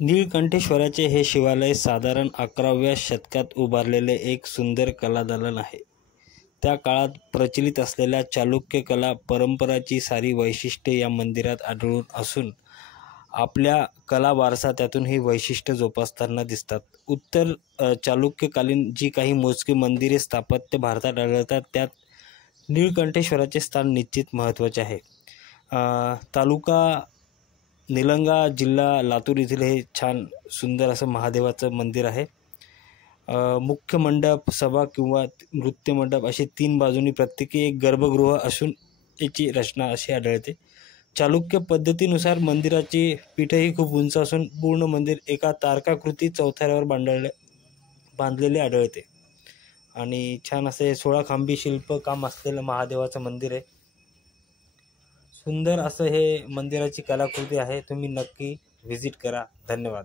नीळकंठेश्वराचे हे शिवालय साधारण 11व्या शतकात उभारलेले एक सुंदर कलादालन आहे. त्या काळात प्रचलित असलेल्या चालुक्य कला परंपराची सारी वैशिष्ट्ये या मंदिरात आढळून असून आपल्या कला वारसा त्यातून ही वैशिष्ट्य जोपासताना दिसतात. उत्तर चालुक्यकालीन जी काही मोजकी मंदिरे स्थापत्य भारतात आढळतात त्यात नीळकंठेश्वराचे स्थान निश्चित महत्त्वाचे आहे. तालुका निलंगा, जिल्हा लातूर येथील हे छान सुंदर असं महादेवाचं मंदिर आहे. मुख्य मंडप, सभा किंवा नृत्य मंडप असे 3 बाजूंनी प्रत्येकी एक गर्भगृह असून याची रचना अशी आढळते. चालुक्य पद्धतीनुसार मंदिराची पीठही खूप उंच असून पूर्ण मंदिर एका तारकाकृती चौथऱ्यावर बांधलेले आढळते आणि छान असे 16 खांबी शिल्पकाम असलेलं महादेवाचं मंदिर आहे. सुंदर असं हे मंदिराची कलाकृती आहे. तुम्ही नक्की व्हिजिट करा. धन्यवाद.